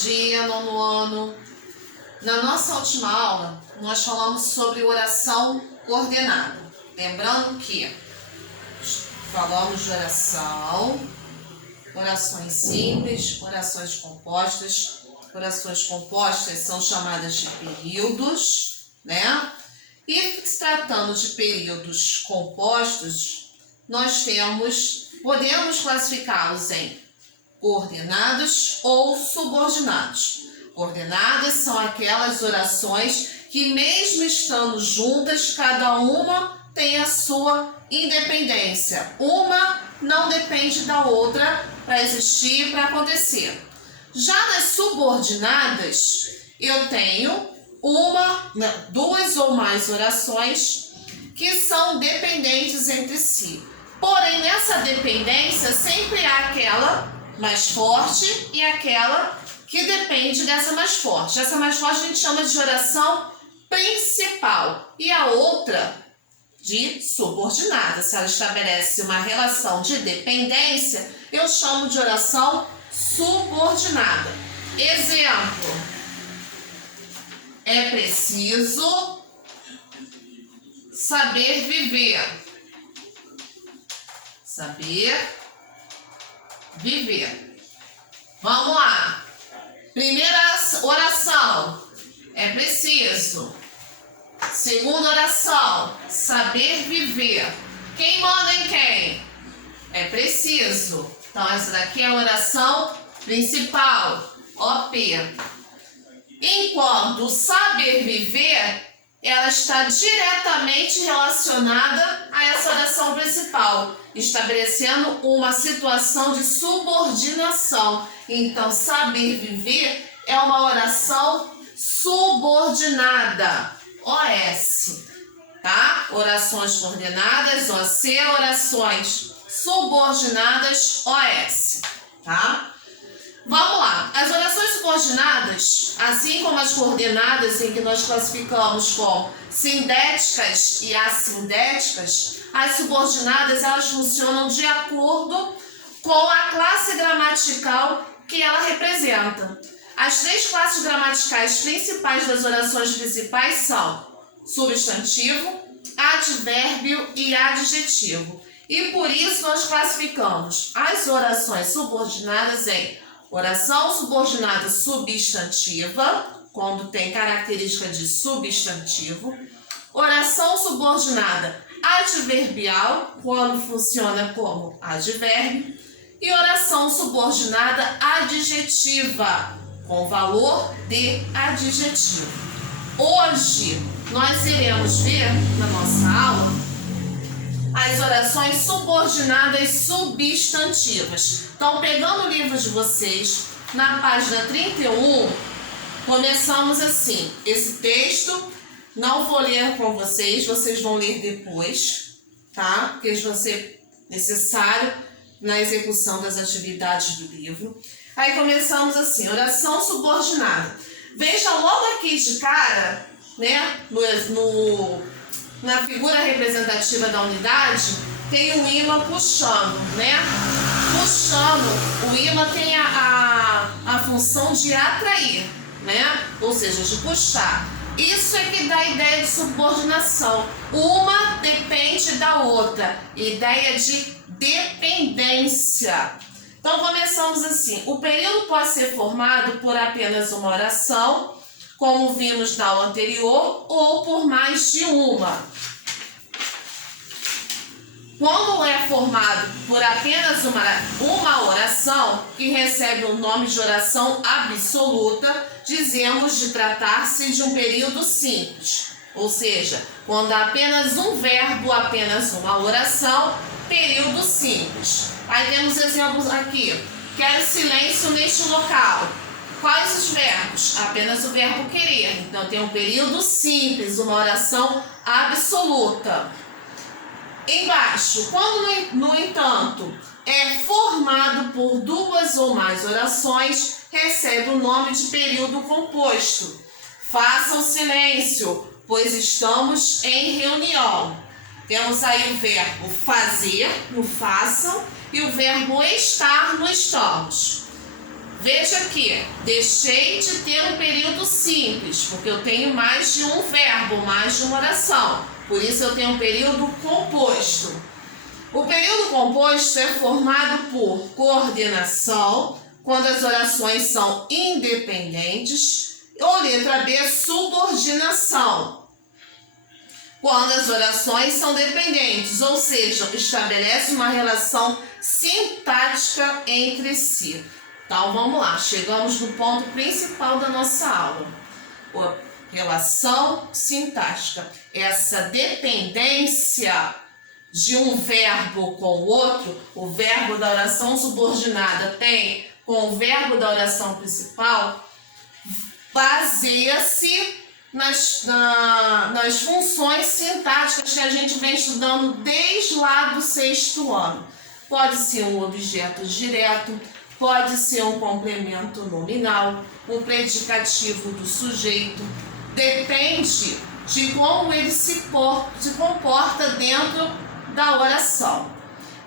dia, nono ano. Na nossa última aula, nós falamos sobre oração coordenada. Lembrando que falamos de orações simples, orações compostas. Orações compostas são chamadas de períodos, né? E se tratando de períodos compostos, nós podemos classificá-los em coordenados ou subordinados. Coordenadas são aquelas orações que, mesmo estando juntas, cada uma tem a sua independência. Uma não depende da outra para existir, para acontecer. Já nas subordinadas, eu tenho duas ou mais orações que são dependentes entre si. Porém, nessa dependência, sempre há aquela mais forte e aquela que depende dessa mais forte. Essa mais forte a gente chama de oração principal e a outra de subordinada. Se ela estabelece uma relação de dependência, eu chamo de oração subordinada. Exemplo: é preciso saber viver. Saber viver. Vamos lá. Primeira oração, é preciso. Segunda oração, saber viver. Quem manda em quem? É preciso. Então, essa daqui é a oração principal, OP. Enquanto o saber viver, ela está diretamente relacionada a essa oração principal, estabelecendo uma situação de subordinação. Então, saber viver é uma oração subordinada, OS, tá? Orações coordenadas, OC, orações subordinadas, OS, tá? Vamos lá. As orações subordinadas, assim como as coordenadas, em que nós classificamos como sindéticas e assindéticas, as subordinadas, elas funcionam de acordo com a classe gramatical que ela representa. As três classes gramaticais principais das orações principais são substantivo, advérbio e adjetivo. E por isso nós classificamos as orações subordinadas em oração subordinada substantiva, quando tem característica de substantivo. Oração subordinada adverbial, quando funciona como advérbio. E oração subordinada adjetiva, com valor de adjetivo. Hoje, nós iremos ver na nossa aula as orações subordinadas substantivas. Então, pegando o livro de vocês, na página 31, começamos assim. Esse texto, não vou ler com vocês vão ler depois, tá? Porque vai ser necessário na execução das atividades do livro. Aí começamos assim, oração subordinada. Veja logo aqui de cara, né, na figura representativa da unidade, tem um imã puxando, né? Puxando, o imã tem a função de atrair, né? Ou seja, de puxar. Isso é que dá a ideia de subordinação. Uma depende da outra. Ideia de dependência. Então, começamos assim. O período pode ser formado por apenas uma oração, como vimos na aula anterior, ou por mais de uma. Quando é formado por apenas uma oração, que recebe o nome de oração absoluta, dizemos de tratar-se de um período simples. Ou seja, quando há apenas um verbo, apenas uma oração, período simples. Aí temos exemplos aqui. Quero silêncio neste local. Quais os verbos? Apenas o verbo querer. Então, tem um período simples, uma oração absoluta. Embaixo, quando, no entanto, é formado por duas ou mais orações, recebe o nome de período composto. Façam silêncio, pois estamos em reunião. Temos aí o verbo fazer, no façam, e o verbo estar, no estamos. Veja aqui, deixei de ter um período simples, porque eu tenho mais de um verbo, mais de uma oração. Por isso eu tenho um período composto. O período composto é formado por coordenação, quando as orações são independentes, ou letra B, subordinação, quando as orações são dependentes, ou seja, estabelece uma relação sintática entre si. Então, vamos lá, chegamos no ponto principal da nossa aula. Relação sintática. Essa dependência de um verbo com o outro, o verbo da oração subordinada tem com o verbo da oração principal, baseia-se nas funções sintáticas que a gente vem estudando desde lá do 6º ano. Pode ser um objeto direto, pode ser um complemento nominal, um predicativo do sujeito. Depende de como ele se comporta dentro da oração.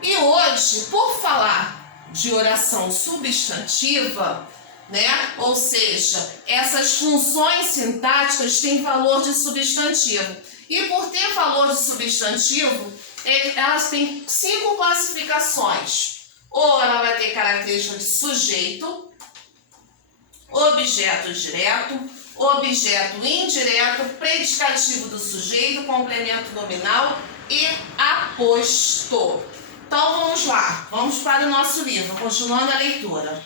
E hoje, por falar de oração substantiva, né? Ou seja, essas funções sintáticas têm valor de substantivo. E por ter valor de substantivo, elas têm 5 classificações. Ou ela vai ter característica de sujeito, objeto direto, objeto indireto, predicativo do sujeito, complemento nominal e aposto. Então vamos lá, vamos para o nosso livro, continuando a leitura.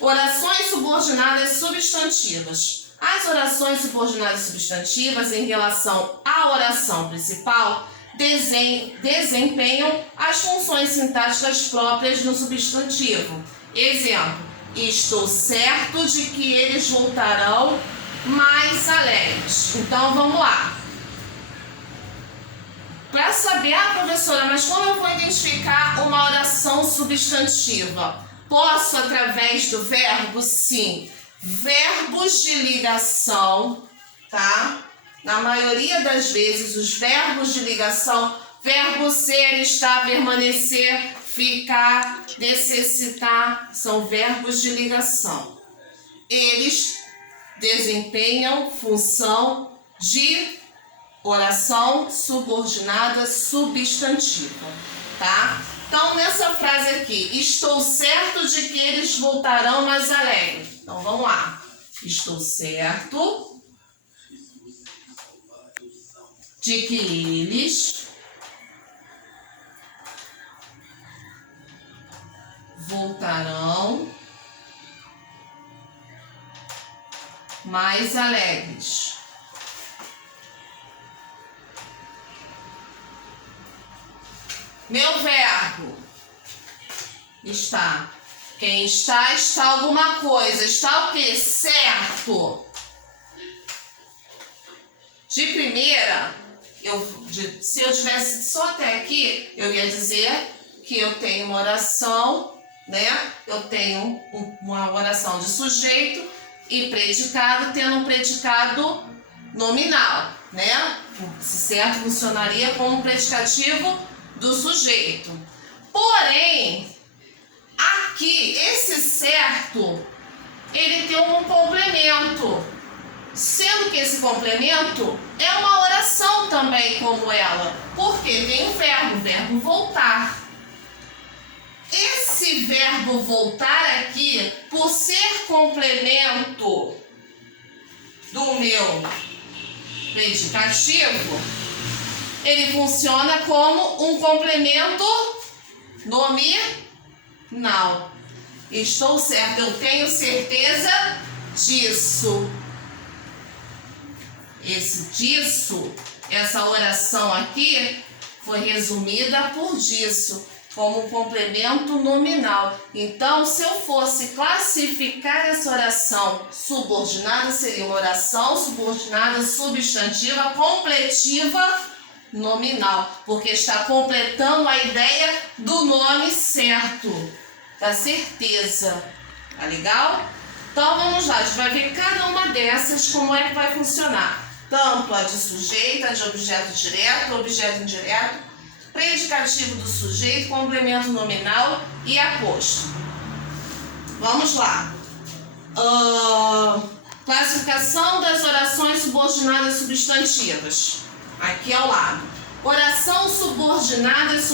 Orações subordinadas substantivas. As orações subordinadas substantivas em relação à oração principal desempenham as funções sintáticas próprias do substantivo. Exemplo, estou certo de que eles voltarão mais alegres. Então vamos lá. Para saber, professora, mas como eu vou identificar uma oração substantiva? Posso através do verbo? Sim. Verbos de ligação, tá? Na maioria das vezes, os verbos de ligação, verbo ser, estar, permanecer, ficar, necessitar, são verbos de ligação. Eles desempenham função de oração subordinada substantiva, tá? Então, nessa frase aqui, estou certo de que eles voltarão mais alegres. Então, vamos lá. Estou certo de que eles voltarão mais alegres. Meu verbo está. Quem está, está alguma coisa. Está o quê? Certo. De primeira, se eu tivesse só até aqui, eu ia dizer que eu tenho uma oração, né? Eu tenho uma oração de sujeito e predicado, tendo um predicado nominal, né? Certo funcionaria como um predicativo do sujeito. Porém, aqui, esse certo, ele tem um complemento, sendo que esse complemento é uma oração também como ela, porque tem um verbo voltar. Esse verbo voltar aqui, por ser complemento do meu predicativo, ele funciona como um complemento nominal. Estou certo, eu tenho certeza disso. Essa oração aqui foi resumida por disso, como um complemento nominal. Então, se eu fosse classificar essa oração subordinada, seria uma oração subordinada substantiva completiva nominal, porque está completando a ideia do nome certo, da certeza. Tá legal? Então vamos lá, a gente vai ver cada uma dessas como é que vai funcionar. Tanto a de sujeito, a de objeto direto, objeto indireto, predicativo do sujeito, complemento nominal e aposto. Vamos lá. Classificação das orações subordinadas substantivas. Aqui ao lado. Oração subordinadas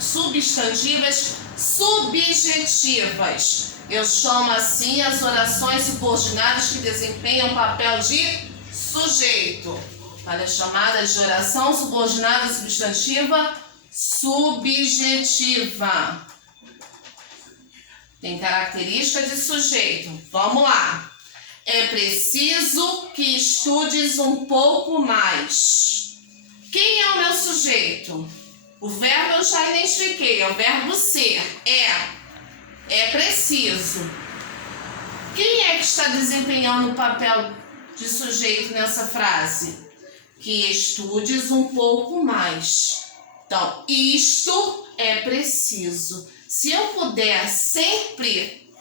substantivas subjetivas. Eu chamo assim as orações subordinadas que desempenham o papel de sujeito. Ela é chamada de oração subordinada substantiva subjetiva. Tem característica de sujeito. Vamos lá. É preciso que estudes um pouco mais. Quem é o meu sujeito? O verbo eu já identifiquei, é o verbo ser. É preciso. Quem é que está desempenhando o papel de sujeito nessa frase? Que estudes um pouco mais. Então, isto é preciso. Se eu puder sempre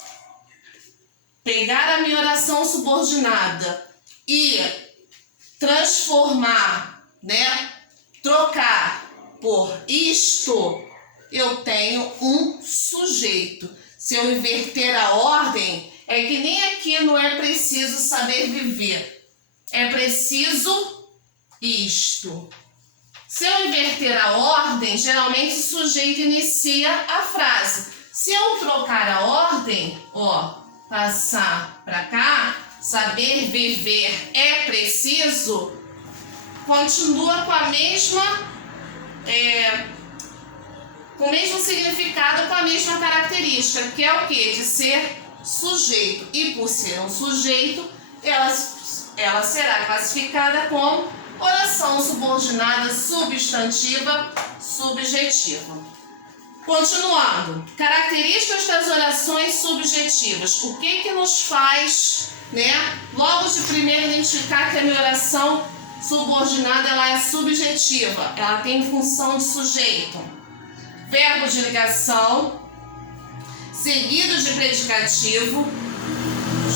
pegar a minha oração subordinada e transformar, trocar por isto, eu tenho um sujeito. Se eu inverter a ordem, é que nem aqui não é preciso saber viver. É preciso isto. Se eu inverter a ordem, geralmente o sujeito inicia a frase. Se eu trocar a ordem, passar para cá, saber viver é preciso, continua com a com o mesmo significado, com a mesma característica, que é o quê? De ser sujeito. E por ser um sujeito, ela será classificada como oração subordinada substantiva subjetiva. Continuando, características das orações subjetivas. O que nos faz, logo de primeiro identificar que a minha oração subordinada ela é subjetiva, ela tem função de sujeito. Verbo de ligação, seguido de predicativo,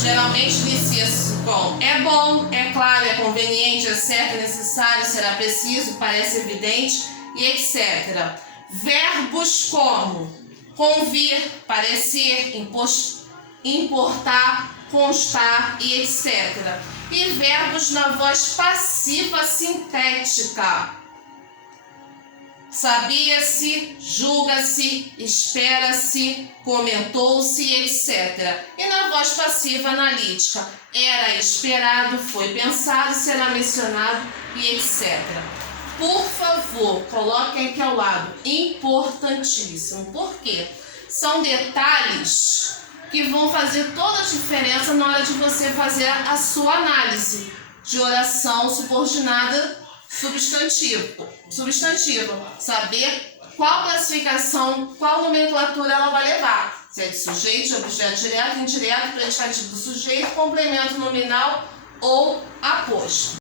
geralmente inicia-se com é bom, é claro, é conveniente, é certo, é necessário, será preciso, parece evidente e etc. Verbos como convir, parecer, importar, constar e etc. E verbos na voz passiva sintética. Sabia-se, julga-se, espera-se, comentou-se, etc. E na voz passiva analítica, era esperado, foi pensado, será mencionado e etc. Por favor, coloquem aqui ao lado, importantíssimo. Por quê? São detalhes que vão fazer toda a diferença na hora de você fazer a sua análise de oração subordinada substantiva. Saber qual classificação, qual nomenclatura ela vai levar. Se é de sujeito, objeto direto, indireto, predicativo do sujeito, complemento nominal ou aposto.